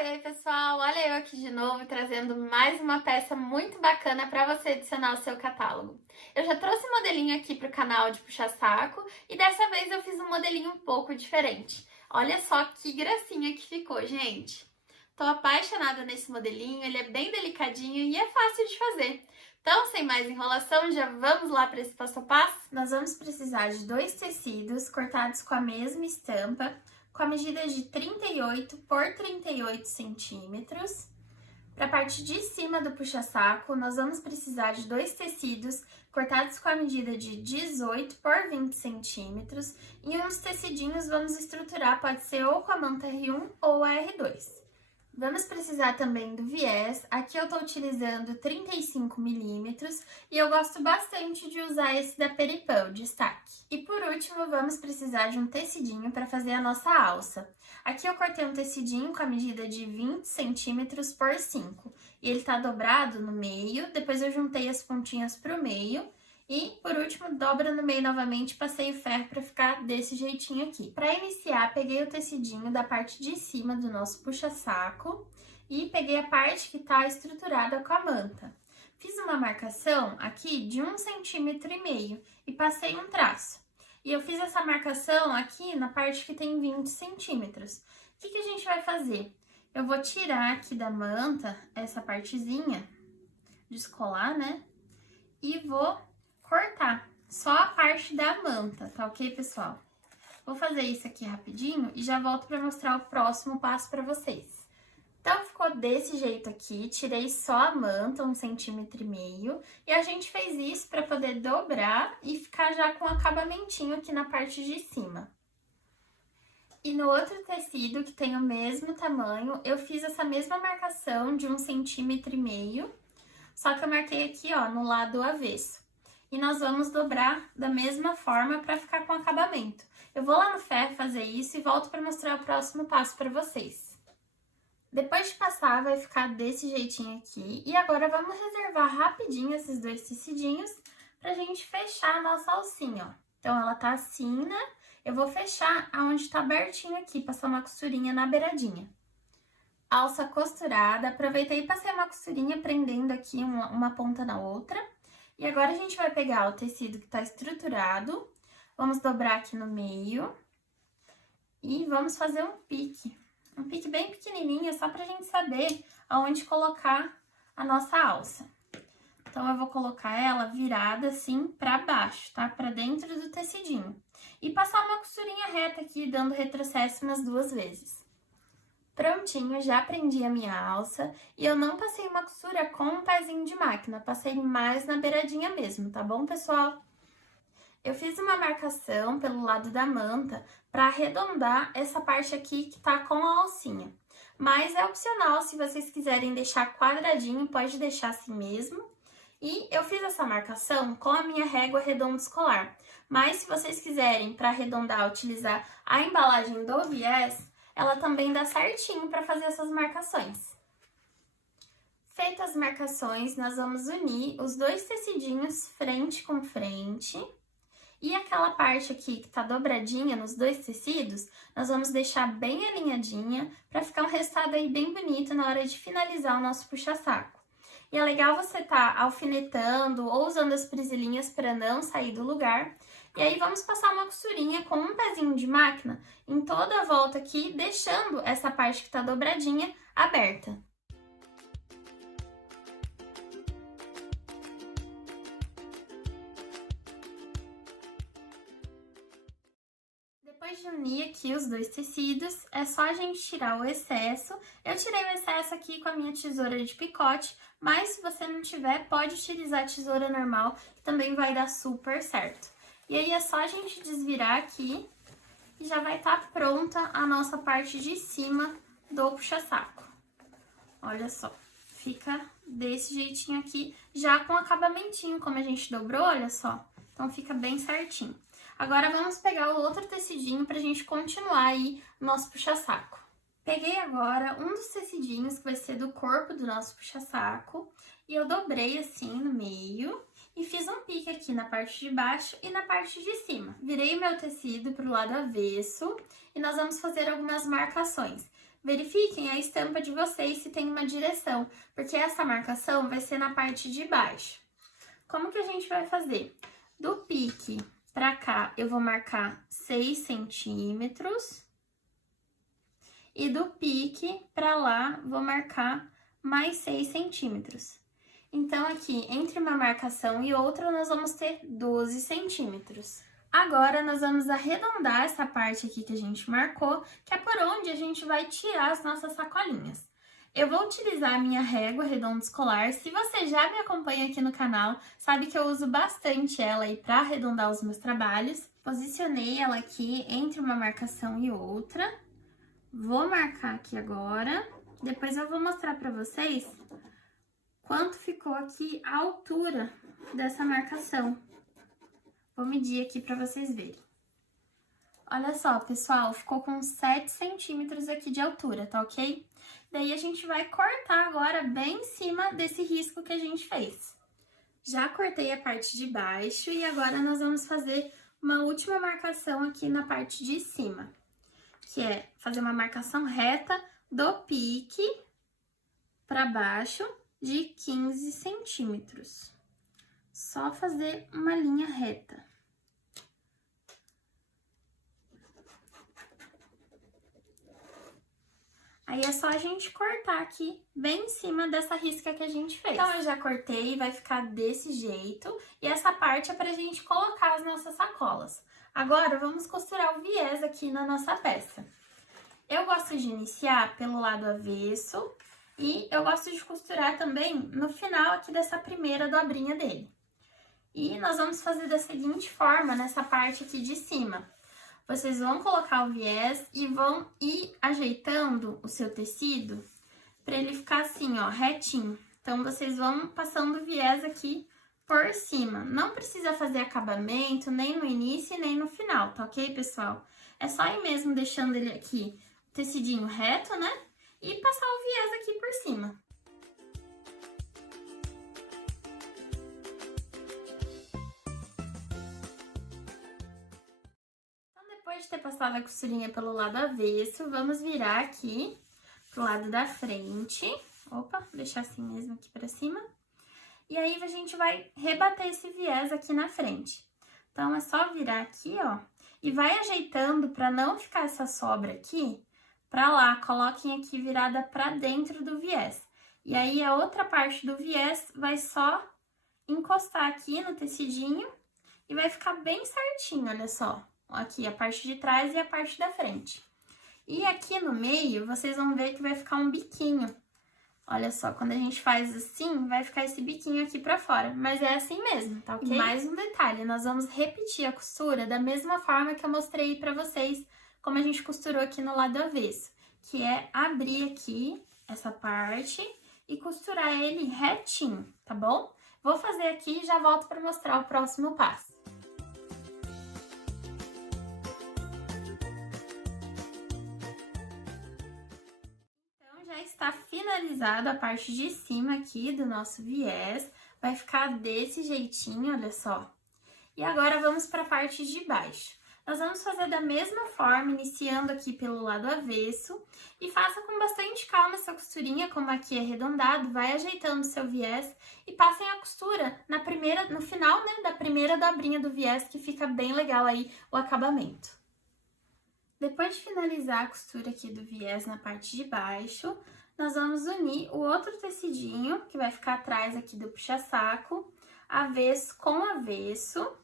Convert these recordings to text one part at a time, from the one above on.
Oi, oi pessoal, olha eu aqui de novo trazendo mais uma peça muito bacana para você adicionar ao seu catálogo. Eu já trouxe um modelinho aqui para o canal de puxa-saco e dessa vez eu fiz um modelinho um pouco diferente. Olha só que gracinha que ficou, gente. Tô apaixonada nesse modelinho, ele é bem delicadinho e é fácil de fazer. Então, sem mais enrolação, já vamos lá para esse passo a passo? Nós vamos precisar de 2 tecidos cortados com a mesma estampa, com a medida de 38 por 38 centímetros. Para a parte de cima do puxa-saco, nós vamos precisar de 2 tecidos cortados com a medida de 18 por 20 centímetros e uns tecidinhos vamos estruturar, pode ser ou com a manta R1 ou a R2. Vamos precisar também do viés, aqui eu tô utilizando 35 milímetros e eu gosto bastante de usar esse da Peripã, o destaque. E por último, vamos precisar de um tecidinho para fazer a nossa alça. Aqui eu cortei um tecidinho com a medida de 20 centímetros por 5 e ele tá dobrado no meio, depois eu juntei as pontinhas pro meio. E, por último, dobra no meio novamente, passei o ferro para ficar desse jeitinho aqui. Para iniciar, peguei o tecidinho da parte de cima do nosso puxa-saco e peguei a parte que está estruturada com a manta. Fiz uma marcação aqui de 1,5 centímetro e passei um traço. E eu fiz essa marcação aqui na parte que tem 20 centímetros. O que a gente vai fazer? Eu vou tirar aqui da manta essa partezinha, descolar, né? E vou cortar só a parte da manta, tá ok, pessoal? Vou fazer isso aqui rapidinho e já volto para mostrar o próximo passo para vocês. Então, ficou desse jeito aqui, tirei só a manta, 1,5 centímetro, e a gente fez isso para poder dobrar e ficar já com um acabamentinho aqui na parte de cima. E no outro tecido, que tem o mesmo tamanho, eu fiz essa mesma marcação de 1,5 centímetro, só que eu marquei aqui, ó, no lado avesso. E nós vamos dobrar da mesma forma para ficar com acabamento. Eu vou lá no ferro fazer isso e volto para mostrar o próximo passo para vocês. Depois de passar, vai ficar desse jeitinho aqui. E agora vamos reservar rapidinho esses 2 tecidinhos pra gente fechar a nossa alcinha, ó. Então, ela tá assim, né? Eu vou fechar aonde tá abertinho aqui, passar uma costurinha na beiradinha. Alça costurada, aproveitei e passei uma costurinha prendendo aqui uma ponta na outra. E agora a gente vai pegar o tecido que tá estruturado, vamos dobrar aqui no meio e vamos fazer um pique. Um pique bem pequenininho, só pra gente saber aonde colocar a nossa alça. Então, eu vou colocar ela virada assim pra baixo, tá? Pra dentro do tecidinho. E passar uma costurinha reta aqui, dando retrocesso umas 2 vezes. Prontinho, já prendi a minha alça e eu não passei uma costura com um pezinho de máquina, passei mais na beiradinha mesmo, tá bom, pessoal? Eu fiz uma marcação pelo lado da manta para arredondar essa parte aqui que tá com a alcinha. Mas é opcional, se vocês quiserem deixar quadradinho, pode deixar assim mesmo. E eu fiz essa marcação com a minha régua redonda escolar. Mas se vocês quiserem, para arredondar, utilizar a embalagem do viés, ela também dá certinho para fazer essas marcações. Feitas as marcações, nós vamos unir os 2 tecidinhos frente com frente. E aquela parte aqui que tá dobradinha nos 2 tecidos, nós vamos deixar bem alinhadinha para ficar um resultado aí bem bonito na hora de finalizar o nosso puxa-saco. E é legal você tá alfinetando ou usando as presilhinhas para não sair do lugar. E aí, vamos passar uma costurinha com um pezinho de máquina em toda a volta aqui, deixando essa parte que tá dobradinha aberta. Depois de unir aqui os 2 tecidos, é só a gente tirar o excesso. Eu tirei o excesso aqui com a minha tesoura de picote, mas se você não tiver, pode utilizar a tesoura normal, que também vai dar super certo. E aí, é só a gente desvirar aqui e já vai estar pronta a nossa parte de cima do puxa-saco. Olha só, fica desse jeitinho aqui, já com acabamentinho, como a gente dobrou, olha só. Então, fica bem certinho. Agora, vamos pegar o outro tecidinho pra gente continuar aí o nosso puxa-saco. Peguei agora um dos tecidinhos, que vai ser do corpo do nosso puxa-saco, e eu dobrei assim no meio e fiz um pique aqui na parte de baixo e na parte de cima. Virei o meu tecido pro lado avesso e nós vamos fazer algumas marcações. verifiquem a estampa de vocês se tem uma direção, porque essa marcação vai ser na parte de baixo. Como que a gente vai fazer? Do pique pra cá, eu vou marcar 6 centímetros. E do pique pra lá, vou marcar mais 6 centímetros. Então, aqui, entre uma marcação e outra, nós vamos ter 12 centímetros. Agora, nós vamos arredondar essa parte aqui que a gente marcou, que é por onde a gente vai tirar as nossas sacolinhas. Eu vou utilizar a minha régua redonda escolar. Se você já me acompanha aqui no canal, sabe que eu uso bastante ela aí para arredondar os meus trabalhos. Posicionei ela aqui entre uma marcação e outra. Vou marcar aqui agora. Depois eu vou mostrar para vocês quanto ficou aqui a altura dessa marcação. Vou medir aqui para vocês verem. Olha só, pessoal, ficou com 7 centímetros aqui de altura, tá ok? Daí a gente vai cortar agora bem em cima desse risco que a gente fez. Já cortei a parte de baixo e agora nós vamos fazer uma última marcação aqui na parte de cima, que é fazer uma marcação reta do pique para baixo de 15 centímetros. Só fazer uma linha reta. Aí é só a gente cortar aqui, bem em cima dessa risca que a gente fez. Então, eu já cortei, vai ficar desse jeito. E essa parte é pra gente colocar as nossas sacolas. Agora, vamos costurar o viés aqui na nossa peça. Eu gosto de iniciar pelo lado avesso e eu gosto de costurar também no final aqui dessa primeira dobrinha dele. E nós vamos fazer da seguinte forma, nessa parte aqui de cima. Vocês vão colocar o viés e vão ir ajeitando o seu tecido para ele ficar assim, ó, retinho. Então, vocês vão passando o viés aqui por cima. Não precisa fazer acabamento, nem no início e nem no final, tá ok, pessoal? É só ir mesmo deixando ele aqui, o tecidinho reto, né? E passar o viés aqui por cima. Depois de ter passado a costurinha pelo lado avesso, vamos virar aqui pro lado da frente. Opa, deixar assim mesmo aqui pra cima. E aí, a gente vai rebater esse viés aqui na frente. Então, é só virar aqui, ó, e vai ajeitando pra não ficar essa sobra aqui pra lá. Coloquem aqui virada pra dentro do viés. E aí, a outra parte do viés vai só encostar aqui no tecidinho e vai ficar bem certinho, olha só. Aqui a parte de trás e a parte da frente. E aqui no meio, vocês vão ver que vai ficar um biquinho. Olha só, quando a gente faz assim, vai ficar esse biquinho aqui pra fora. Mas é assim mesmo, tá ok? E mais um detalhe, nós vamos repetir a costura da mesma forma que eu mostrei pra vocês, como a gente costurou aqui no lado avesso. Que é abrir aqui essa parte e costurar ele retinho, tá bom? Vou fazer aqui e já volto pra mostrar o próximo passo. Já está finalizado a parte de cima aqui do nosso viés, vai ficar desse jeitinho, olha só. E agora vamos para a parte de baixo. Nós vamos fazer da mesma forma, iniciando aqui pelo lado avesso, e faça com bastante calma essa costurinha, como aqui é arredondado, vai ajeitando o seu viés e passem a costura no final, né, da primeira dobrinha do viés, que fica bem legal aí o acabamento. Depois de finalizar a costura aqui do viés na parte de baixo, nós vamos unir o outro tecidinho, que vai ficar atrás aqui do puxa-saco, avesso com avesso,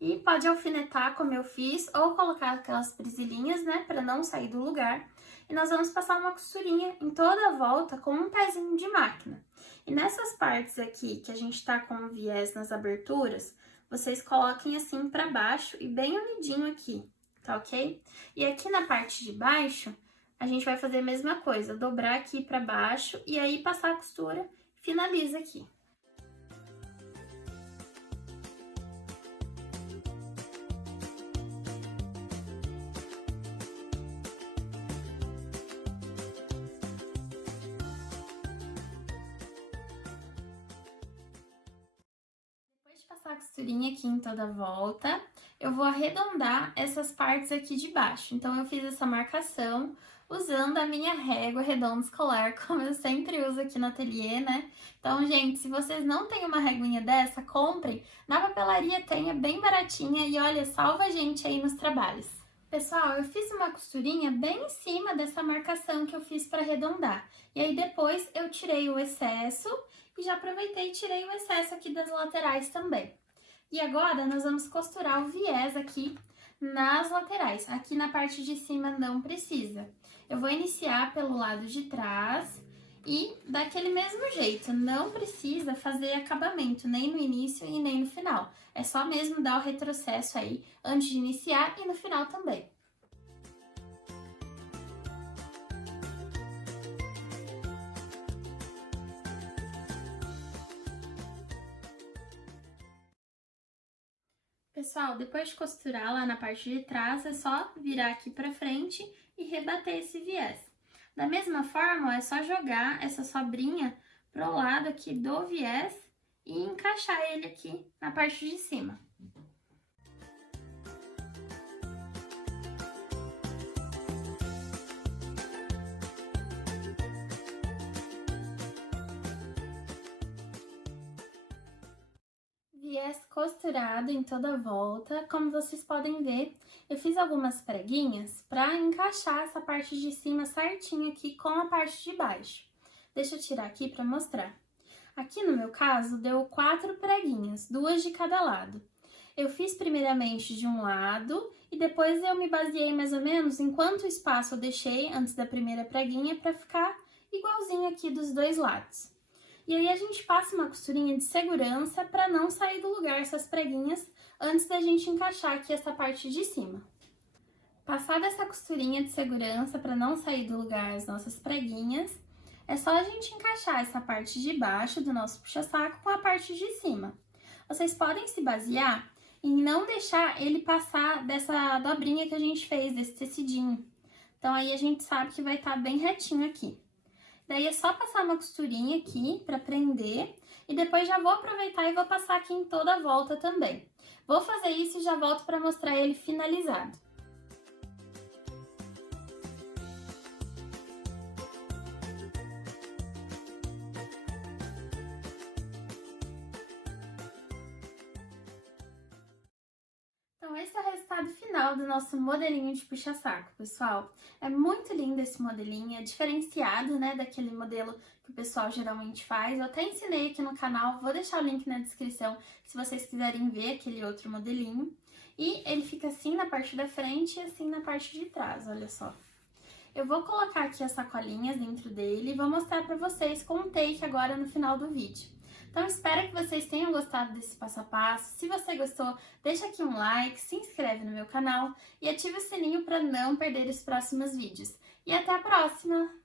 e pode alfinetar como eu fiz, ou colocar aquelas presilhinhas, né, para não sair do lugar. E nós vamos passar uma costurinha em toda a volta com um pezinho de máquina. E nessas partes aqui, que a gente tá com o viés nas aberturas, vocês coloquem assim para baixo e bem unidinho aqui. Tá ok? E aqui na parte de baixo, a gente vai fazer a mesma coisa, dobrar aqui pra baixo e aí passar a costura, finaliza aqui. Depois de passar a costurinha aqui em toda a volta, eu vou arredondar essas partes aqui de baixo. Então, eu fiz essa marcação, usando a minha régua redonda escolar, como eu sempre uso aqui no ateliê, né? Então, gente, se vocês não têm uma reguinha dessa, comprem. Na papelaria tem, é bem baratinha e olha, salva a gente aí nos trabalhos. Pessoal, eu fiz uma costurinha bem em cima dessa marcação que eu fiz para arredondar. E aí depois eu tirei o excesso e já aproveitei e tirei o excesso aqui das laterais também. E agora nós vamos costurar o viés aqui nas laterais. Aqui na parte de cima não precisa. Eu vou iniciar pelo lado de trás e daquele mesmo jeito. Não precisa fazer acabamento, nem no início e nem no final. É só mesmo dar o retrocesso aí antes de iniciar e no final também. Pessoal, depois de costurar lá na parte de trás, é só virar aqui pra frente e rebater esse viés. Da mesma forma, ó, é só jogar essa sobrinha pro lado aqui do viés e encaixar ele aqui na parte de cima. Viés costurado em toda a volta. Como vocês podem ver, eu fiz algumas preguinhas para encaixar essa parte de cima certinho aqui com a parte de baixo. Deixa eu tirar aqui para mostrar. Aqui no meu caso, deu 4 preguinhas, 2 de cada lado. Eu fiz primeiramente de um lado e depois eu me baseei mais ou menos em quanto espaço eu deixei antes da primeira preguinha para ficar igualzinho aqui dos dois lados. E aí a gente passa uma costurinha de segurança para não sair do lugar essas preguinhas antes da gente encaixar aqui essa parte de cima. Passada essa costurinha de segurança para não sair do lugar as nossas preguinhas, é só a gente encaixar essa parte de baixo do nosso puxa-saco com a parte de cima. Vocês podem se basear em não deixar ele passar dessa dobrinha que a gente fez, desse tecidinho. Então aí a gente sabe que vai estar bem retinho aqui. Daí é só passar uma costurinha aqui para prender e depois já vou aproveitar e vou passar aqui em toda a volta também. Vou fazer isso e já volto para mostrar ele finalizado. Então, esse é o resultado final do nosso modelinho de puxa-saco, pessoal. É muito lindo esse modelinho, é diferenciado, né, daquele modelo que o pessoal geralmente faz. Eu até ensinei aqui no canal, vou deixar o link na descrição se vocês quiserem ver aquele outro modelinho. E ele fica assim na parte da frente e assim na parte de trás, olha só. Eu vou colocar aqui as sacolinhas dentro dele e vou mostrar pra vocês com um take agora no final do vídeo. Então, espero que vocês tenham gostado desse passo a passo. Se você gostou, deixa aqui um like, se inscreve no meu canal e ativa o sininho para não perder os próximos vídeos. E até a próxima!